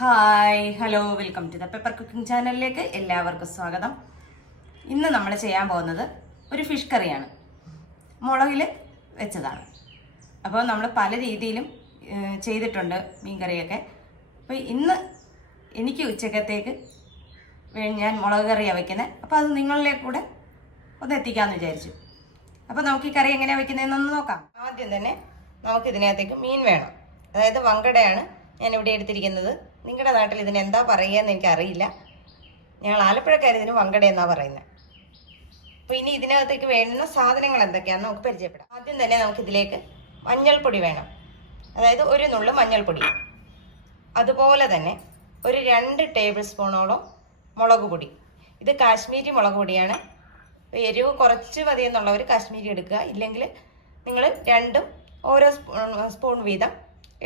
Hi hello welcome to the pepper cooking ചാനലിലേക്ക് എല്ലാവർക്കും സ്വാഗതം. ഇന്ന് നമ്മൾ ചെയ്യാൻ പോകുന്നത് ഒരു ഫിഷ് കറിയാണ്. മുളകിൽ വെച്ചതാണ്. അപ്പോൾ നമ്മൾ പല രീതിയിലും ചെയ്തിട്ടുണ്ട് മീൻ കറിയൊക്കെ. അപ്പോൾ ഇന്ന് എനിക്ക് ഉച്ചക്കത്തേക്ക് ഞാൻ മുളക് കറിയാണ് വയ്ക്കുന്നത് അപ്പോൾ അത് നിങ്ങളിലേക്ക് കൂടെ ഒന്ന് എത്തിക്കാമെന്ന് വിചാരിച്ചു. അപ്പോൾ നമുക്ക് ഈ കറി എങ്ങനെയാണ് വയ്ക്കുന്നതെന്നൊന്ന് നോക്കാം. ആദ്യം തന്നെ നമുക്ക് ഇതിനകത്തേക്ക് മീൻ വേണം. അതായത് വങ്കടയാണ് ഞാൻ ഇവിടെ എടുത്തിരിക്കുന്നത്. നിങ്ങളുടെ നാട്ടിൽ ഇതിന് എന്താ പറയുകയെന്ന് എനിക്കറിയില്ല. ഞങ്ങൾ ആലപ്പുഴക്കാർ ഇതിന് വങ്കട എന്നാ പറയുന്നത്. അപ്പോൾ ഇനി ഇതിനകത്തേക്ക് വേണ്ടുന്ന സാധനങ്ങൾ എന്തൊക്കെയാണെന്ന് നമുക്ക് പരിചയപ്പെടാം. ആദ്യം തന്നെ നമുക്ക് ഇതിലേക്ക് മഞ്ഞൾപ്പൊടി വേണം. അതായത് ഒരു നുള്ളു മഞ്ഞൾപ്പൊടി. അതുപോലെ തന്നെ ഒരു രണ്ട് ടേബിൾ സ്പൂണോളം മുളക് പൊടി. ഇത് കാശ്മീരി മുളക് പൊടിയാണ്. എരിവ് കുറച്ച് മതി എന്നുള്ളവർ കാശ്മീരി എടുക്കുക. ഇല്ലെങ്കിൽ നിങ്ങൾ രണ്ടും ഓരോ സ്പൂൺ സ്പൂൺ വീതം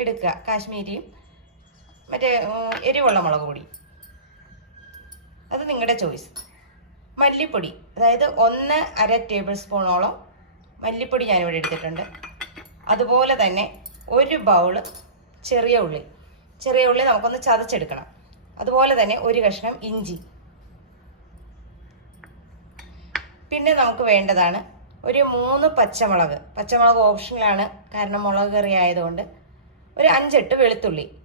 എടുക്കുക. കാശ്മീരിയും മറ്റേ എരിവുള്ള മുളക് പൊടി. അത് നിങ്ങളുടെ ചോയ്സ്. മല്ലിപ്പൊടി. അതായത് ഒന്ന് അര ടേബിൾ സ്പൂണോളം മല്ലിപ്പൊടി ഞാനിവിടെ എടുത്തിട്ടുണ്ട്. അതുപോലെ തന്നെ ഒരു ബൗൾ ചെറിയ ഉള്ളി. ചെറിയ ഉള്ളി നമുക്കൊന്ന് ചതച്ചെടുക്കണം. അതുപോലെ തന്നെ ഒരു കഷ്ണം ഇഞ്ചി. പിന്നെ നമുക്ക് വേണ്ടതാണ് ഒരു മൂന്ന് പച്ചമുളക്. പച്ചമുളക് ഓപ്ഷനിലാണ് കാരണം മുളക് കറി ആയതുകൊണ്ട്. ഒരു അഞ്ചെട്ട് വെളുത്തുള്ളി.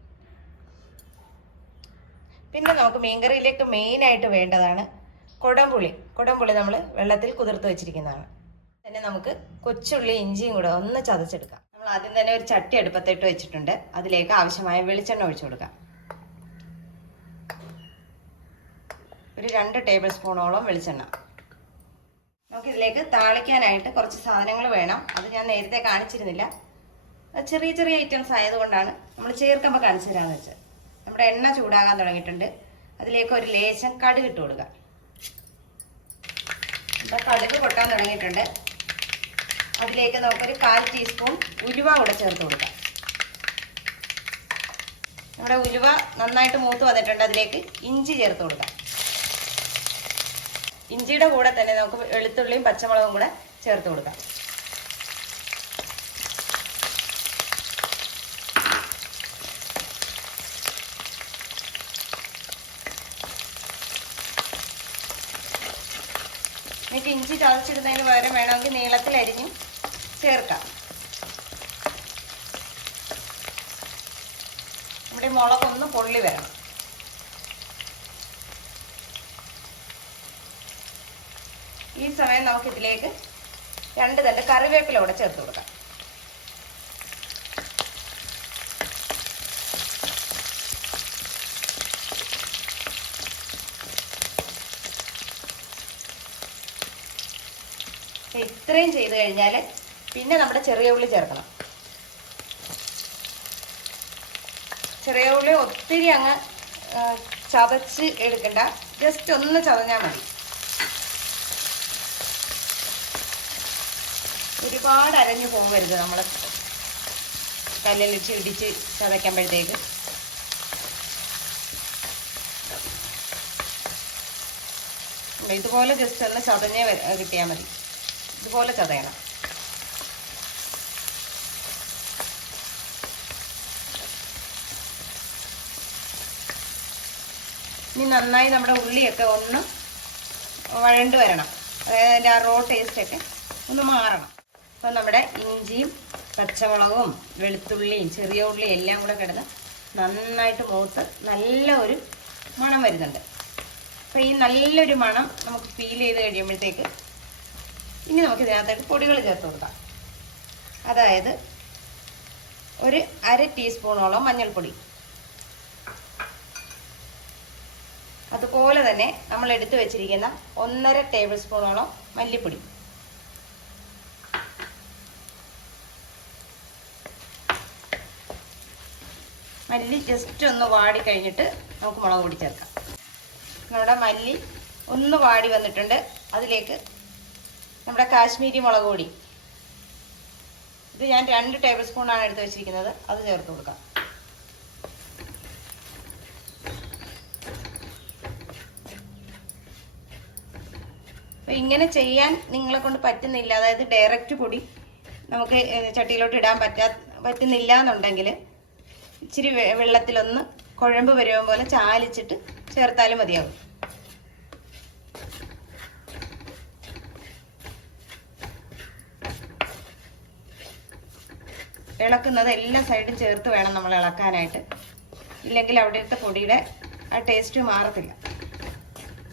പിന്നെ നമുക്ക് മീൻകറിയിലേക്ക് മെയിനായിട്ട് വേണ്ടതാണ് കുടംപുളി. കുടംപുളി നമ്മൾ വെള്ളത്തിൽ കുതിർത്ത് വെച്ചിരിക്കുന്നതാണ്. പിന്നെ നമുക്ക് കൊച്ചുള്ളി ഇഞ്ചിയും കൂടെ ഒന്ന് ചതച്ചെടുക്കാം. നമ്മൾ ആദ്യം തന്നെ ഒരു ചട്ടി അടുപ്പത്തിട്ട് വെച്ചിട്ടുണ്ട്. അതിലേക്ക് ആവശ്യമായ വെളിച്ചെണ്ണ ഒഴിച്ചു കൊടുക്കാം. ഒരു രണ്ട് ടേബിൾ സ്പൂണോളം വെളിച്ചെണ്ണ. നമുക്ക് ഇതിലേക്ക് താളിക്കാനായിട്ട് കുറച്ച് സാധനങ്ങൾ വേണം. അത് ഞാൻ നേരത്തെ കാണിച്ചിരുന്നില്ല. ചെറിയ ചെറിയ ഐറ്റംസ് ആയതുകൊണ്ടാണ്. നമ്മൾ ചേർക്കുമ്പോൾ കാണിച്ചു തരാമെന്ന് വെച്ചത്. നമ്മുടെ എണ്ണ ചൂടാകാൻ തുടങ്ങിയിട്ടുണ്ട്. അതിലേക്ക് ഒരു ലേശം കടുക് ഇട്ട് കൊടുക്കുക. നമ്മുടെ കടുക് പൊട്ടാൻ തുടങ്ങിയിട്ടുണ്ട്. അതിലേക്ക് നമുക്കൊരു കാൽ ടീസ്പൂൺ ഉലുവ കൂടെ ചേർത്ത് കൊടുക്കാം. നമ്മുടെ ഉലുവ നന്നായിട്ട് മൂത്ത് വന്നിട്ടുണ്ട്. അതിലേക്ക് ഇഞ്ചി ചേർത്ത് കൊടുക്കാം. ഇഞ്ചിയുടെ കൂടെ തന്നെ നമുക്ക് വെളുത്തുള്ളിയും പച്ചമുളകും കൂടെ ചേർത്ത് കൊടുക്കാം. എന്നിട്ട് ഇഞ്ചി ചതച്ചിടുന്നതിന് പകരം വേണമെങ്കിൽ നീളത്തിൽ അരിഞ്ഞ് ചേർക്കാം. നമ്മുടെ മുളകൊന്ന് പൊള്ളി വരണം. ഈ സമയം നമുക്കിതിലേക്ക് രണ്ട് തണ്ട് കറിവേപ്പില കൂടെ ചേർത്ത് കൊടുക്കാം. ഇത്രയും ചെയ്ത് കഴിഞ്ഞാൽ പിന്നെ നമ്മുടെ ചെറിയ ഉള്ളി ചേർക്കണം. ചെറിയ ഉള്ളി ഒത്തിരി അങ്ങ് ചതച്ച് എടുക്കണ്ട. ജസ്റ്റ് ഒന്ന് ചതഞ്ഞാൽ മതി. ഒരുപാട് അരഞ്ഞു പോകരുത് നമ്മൾ കല്ലിലിട്ട് ഇടിച്ച് ചതയ്ക്കുമ്പോഴത്തേക്ക്. ഇതുപോലെ ജസ്റ്റ് ഒന്ന് ചതഞ്ഞേ കിട്ടിയാൽ മതി. ഇതുപോലെ ചതയണം. ഇനി നന്നായി നമ്മുടെ ഉള്ളിയൊക്കെ ഒന്ന് വഴണ്ട് വരണം. അതായത് അതിന്റെ ആ റോ ടേസ്റ്റൊക്കെ ഒന്ന് മാറണം. അപ്പം നമ്മുടെ ഇഞ്ചിയും പച്ചമുളകും വെളുത്തുള്ളിയും ചെറിയ ഉള്ളിയും എല്ലാം കൂടെ കിടന്ന് നന്നായിട്ട് മൂത്ത് നല്ല ഒരു മണം വരുന്നുണ്ട്. അപ്പോൾ ഈ നല്ലൊരു മണം നമുക്ക് ഫീൽ ചെയ്ത് കഴിയുമ്പോഴത്തേക്ക് ഇനി നമുക്ക് ഇതിനകത്തേക്ക് പൊടികൾ ചേർത്ത് കൊടുക്കാം. അതായത് ഒരു അര ടീസ്പൂണോളം മഞ്ഞൾപ്പൊടി. അതുപോലെ തന്നെ നമ്മൾ എടുത്തു വെച്ചിരിക്കുന്ന ഒന്നര ടേബിൾ സ്പൂണോളം മല്ലിപ്പൊടി. മല്ലി ജസ്റ്റ് ഒന്ന് വാടി കഴിഞ്ഞിട്ട് നമുക്ക് മുളക് പൊടി ചേർക്കാം. നമ്മുടെ മല്ലി ഒന്ന് വാടി വന്നിട്ടുണ്ട്. അതിലേക്ക് നമ്മുടെ കാശ്മീരി മുളക് പൊടി. ഇത് ഞാൻ രണ്ട് ടേബിൾ സ്പൂണാണ് എടുത്ത് വെച്ചിരിക്കുന്നത്. അത് ചേർത്ത് കൊടുക്കാം. അപ്പോൾ ഇങ്ങനെ ചെയ്യാൻ നിങ്ങളെ കൊണ്ട് പറ്റുന്നില്ല. അതായത് ഡയറക്റ്റ് പൊടി നമുക്ക് ചട്ടിയിലോട്ട് ഇടാൻ പറ്റാ പറ്റുന്നില്ല എന്നുണ്ടെങ്കിൽ ഇച്ചിരി വെള്ളത്തിലൊന്ന് കുഴമ്പ് വരുമ്പോൾ പോലെ ചാലിച്ചിട്ട് ചേർത്താലും മതിയാവും. ഇളക്കുന്നത് എല്ലാ സൈഡും ചേർത്ത് വേണം നമ്മൾ ഇളക്കാനായിട്ട്. ഇല്ലെങ്കിൽ അവിടുത്തെ പൊടിയുടെ ആ ടേസ്റ്റ് മാറത്തില്ല.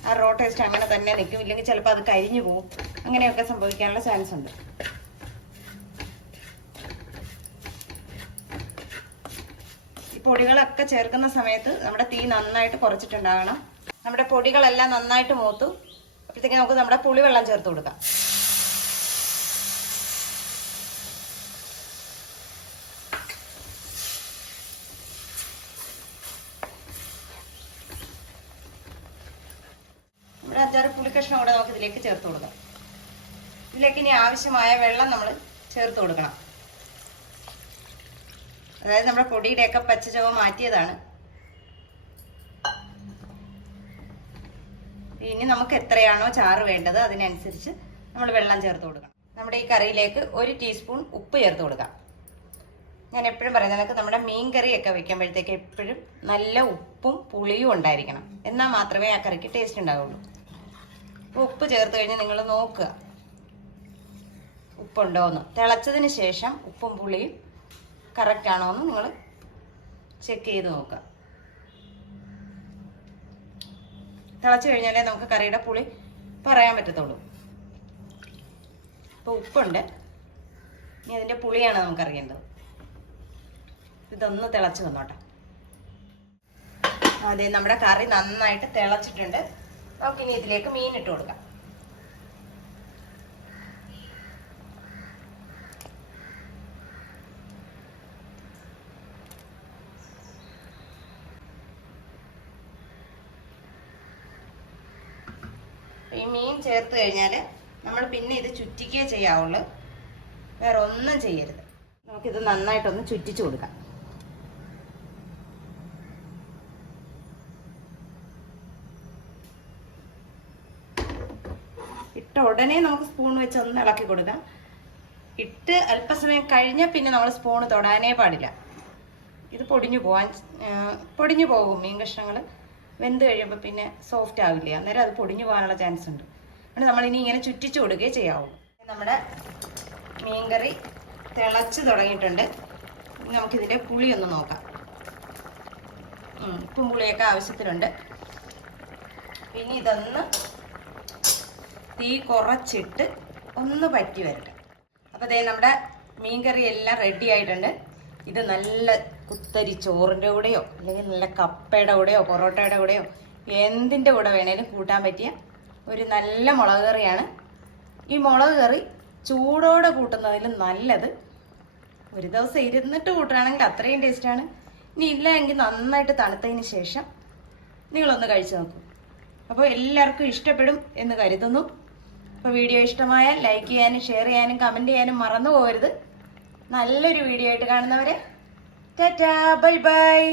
ആ റോ ടേസ്റ്റ് അങ്ങനെ തന്നെ നിൽക്കും. ഇല്ലെങ്കിൽ ചിലപ്പോൾ അത് കരിഞ്ഞു പോകും. അങ്ങനെയൊക്കെ സംഭവിക്കാനുള്ള ചാൻസ് ഉണ്ട്. ഈ പൊടികളൊക്കെ ചേർക്കുന്ന സമയത്ത് നമ്മുടെ തീ നന്നായിട്ട് കുറച്ചിട്ടുണ്ടാകണം. നമ്മുടെ പൊടികളെല്ലാം നന്നായിട്ട് മൂത്തു. അപ്പോഴത്തേക്ക് നമുക്ക് നമ്മുടെ പുളിവെള്ളം ചേർത്ത് കൊടുക്കാം നമ്മുടെ അഞ്ചാറ് പുളിക്കഷ്ണം കൂടെ നമുക്ക് ഇതിലേക്ക് ചേർത്ത് കൊടുക്കാം. ഇതിലേക്ക് ഇനി ആവശ്യമായ വെള്ളം നമ്മൾ ചേർത്ത് കൊടുക്കണം. അതായത് നമ്മുടെ പൊടിയുടെയൊക്കെ പച്ചചവ മാറ്റിയതാണ്. ഇനി നമുക്ക് എത്രയാണോ ചാറ് വേണ്ടത് അതിനനുസരിച്ച് നമ്മൾ വെള്ളം ചേർത്ത് കൊടുക്കണം. നമ്മുടെ ഈ കറിയിലേക്ക് ഒരു ടീസ്പൂൺ ഉപ്പ് ചേർത്ത് കൊടുക്കാം. ഞാൻ എപ്പോഴും പറയുന്നത് നമുക്ക് നമ്മുടെ മീൻ കറിയൊക്കെ വെക്കുമ്പോഴത്തേക്ക് എപ്പോഴും നല്ല ഉപ്പും പുളിയും ഉണ്ടായിരിക്കണം. എന്നാൽ മാത്രമേ ആ കറിക്ക് ടേസ്റ്റ് ഉണ്ടാവുള്ളൂ. ഉപ്പ് ചേർത്ത് കഴിഞ്ഞ് നിങ്ങൾ നോക്കുക. ഉപ്പുണ്ടോ എന്ന് തിളച്ചതിന് ശേഷം ഉപ്പും പുളിയും കറക്റ്റ് ആണോ എന്ന് നിങ്ങൾ ചെക്ക് ചെയ്ത് നോക്കുക. തിളച്ചു കഴിഞ്ഞാലേ നമുക്ക് കറിയുടെ പുളി പറയാൻ പറ്റത്തുള്ളൂ. അപ്പോൾ ഉപ്പുണ്ട്. ഇനി അതിന്റെ പുളിയാണ് നമുക്കറിയേണ്ടത് ഇതൊന്ന് തിളച്ച് വന്നോട്ടെ. അതെ നമ്മുടെ കറി നന്നായിട്ട് തിളച്ചിട്ടുണ്ട്. നമുക്കിനി ഇതിലേക്ക് മീൻ ഇട്ട് കൊടുക്കാം. ഈ മീൻ ചേർത്ത് കഴിഞ്ഞാൽ നമ്മൾ പിന്നെ ഇത് ചുറ്റിക്കേ ചെയ്യാവുള്ളൂ. വേറെ ഒന്നും ചെയ്യരുത്. നമുക്കിത് നന്നായിട്ടൊന്ന് ചുറ്റിച്ചു കൊടുക്കാം ഇട്ട ഉടനെ നമുക്ക് സ്പൂൺ വെച്ച് ഒന്ന് ഇളക്കി കൊടുക്കാം. ഇട്ട് അല്പസമയം കഴിഞ്ഞാൽ പിന്നെ നമ്മൾ സ്പൂൺ തൊടാനേ പാടില്ല. ഇത് പൊടിഞ്ഞു പോവാൻ പൊടിഞ്ഞു പോകും മീൻ കഷ്ണങ്ങൾ വെന്ത് കഴിയുമ്പോൾ പിന്നെ സോഫ്റ്റ് ആവില്ല? അന്നേരം അത് പൊടിഞ്ഞു പോകാനുള്ള ചാൻസ് ഉണ്ട്. അതുകൊണ്ട് ഇനി ഇങ്ങനെ ചുറ്റിച്ചു കൊടുക്കുകയേ ചെയ്യാവൂ. നമ്മുടെ മീൻകറി തിളച്ച് തുടങ്ങിയിട്ടുണ്ട്. നമുക്കിതിന്റെ ഒന്ന് നോക്കാം. ഉപ്പും പുളിയൊക്കെ ആവശ്യത്തിനുണ്ട്. പിന്നെ ഇതൊന്ന് തീ കുറച്ചിട്ട് ഒന്ന് പറ്റി വരട്ടെ. അപ്പോൾ അതേ നമ്മുടെ മീൻകറി എല്ലാം റെഡി ആയിട്ടുണ്ട്. ഇത് നല്ല കുത്തരി ചോറിന്റെ കൂടെയോ അല്ലെങ്കിൽ നല്ല കപ്പയുടെ കൂടെയോ പൊറോട്ടയുടെ കൂടെയോ എന്തിന്റെ കൂടെ വേണേലും കൂട്ടാൻ പറ്റിയ ഒരു നല്ല മുളക് കറിയാണ്. ഈ മുളക് കറി ചൂടോടെ കൂട്ടുന്നതിലും നല്ലത്. ഒരു ദിവസം ഇരുന്നിട്ട് കൂട്ടുകയാണെങ്കിൽ അത്രയും ടേസ്റ്റാണ് ഇനി ഇല്ല എങ്കിൽ നന്നായിട്ട് തണുത്തതിന് ശേഷം നിങ്ങളൊന്ന് കഴിച്ചു നോക്കൂ. അപ്പോൾ എല്ലാവർക്കും ഇഷ്ടപ്പെടും എന്ന് കരുതുന്നു. അപ്പോൾ വീഡിയോ ഇഷ്ടമായാൽ ലൈക്ക് ചെയ്യാനും ഷെയർ ചെയ്യാനും കമന്റ് ചെയ്യാനും മറന്നു പോകരുത്. നല്ലൊരു വീഡിയോ ആയിട്ട് കാണുന്നവരെ ടാറ്റാ ബൈ ബൈ